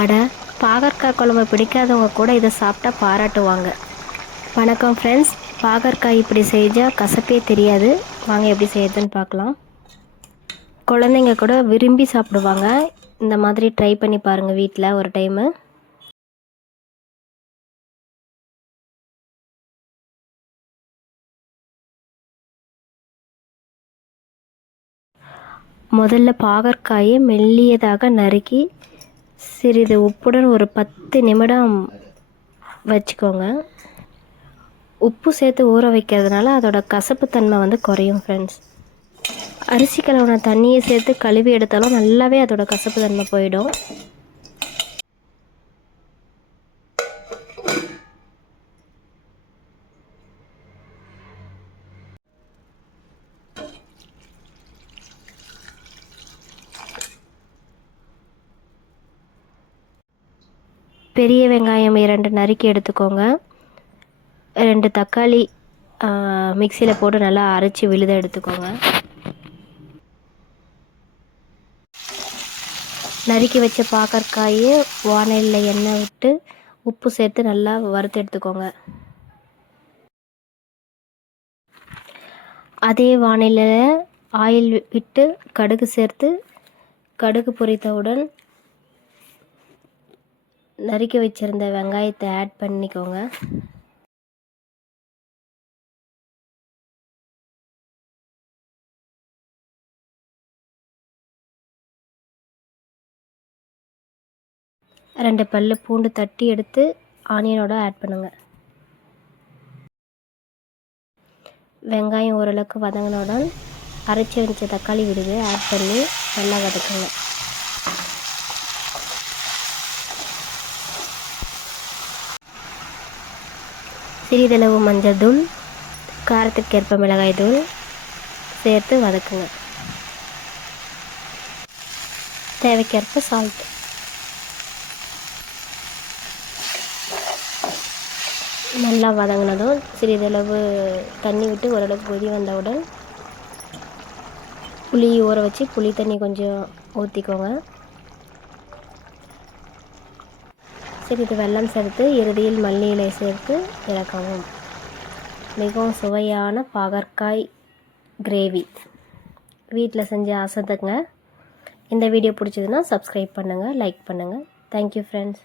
அட, பாகற்காய் குழம்பு பிடிக்காதவங்க கூட இதை சாப்பிட்டா பாராட்டுவாங்க. வணக்கம் ஃப்ரெண்ட்ஸ். பாகற்காய் இப்படி செஞ்சால் கசப்பே தெரியாது. வாங்க எப்படி செய்யறதுன்னு பார்க்கலாம். குழந்தைங்க கூட விரும்பி சாப்பிடுவாங்க. இந்த மாதிரி ட்ரை பண்ணி பாருங்கள் வீட்டில் ஒரு டைமு. முதல்ல பாகற்காயை மெல்லியதாக நறுக்கி சிறிது உப்புடன் ஒரு 10 நிமிடம் வச்சுக்கோங்க. உப்பு சேர்த்து ஊற வைக்கிறதுனால அதோட கசப்புத்தன்மை குறையும் ஃப்ரெண்ட்ஸ். அரிசி கழுவின தண்ணியை சேர்த்து கழுவி எடுத்தாலும் நல்லாவே அதோட கசப்புத்தன்மை போயிடும். பெரிய வெங்காயம் 2 நறுக்கி எடுத்துக்கோங்க. 2 தக்காளி மிக்சியில் போட்டு நல்லா அரைச்சி விழுத எடுத்துக்கோங்க. நறுக்கி வச்ச பாகற்காயை வாணலியில் எண்ணெய் விட்டு உப்பு சேர்த்து நல்லா வறுத்து எடுத்துக்கோங்க. அதே வாணலியில் ஆயில் விட்டு கடுகு சேர்த்து கடுகு பொரித்தவுடன் நறுக்கி வச்சுருந்த வெங்காயத்தை ஆட் பண்ணிக்கோங்க. ரெண்டு பல்லு பூண்டு தட்டி எடுத்து ஆனியனோட ஆட் பண்ணுங்கள். வெங்காயம் ஓரளவுக்கு வதங்கினவுடன் அரைச்சி வச்ச தக்காளி விடுது ஆட் பண்ணி நல்லா வதக்குங்க. சிறிதளவு மஞ்சள் தூள், காரத்துக்கேற்ப மிளகாய் தூள் சேர்த்து வதக்குங்க. தேவைக்கேற்ப சால்ட். நல்லா வதங்கினதும் சிறிதளவு தண்ணி விட்டு ஓரளவுக்கு கொதி வந்தவுடன் புளி ஊற வச்சு புளி தண்ணி கொஞ்சம் ஊற்றிக்கோங்க. சிறிது வெல்லம் சேர்த்து இறுதியில் மல்லி இலை சேர்த்து இறக்கவும். மிகவும் சுவையான பாகற்காய் கிரேவி வீட்டில் செஞ்சு அசத்துங்க. இந்த வீடியோ பிடிச்சதுன்னா சப்ஸ்கிரைப் பண்ணுங்கள், லைக் பண்ணுங்கள். Thank you friends.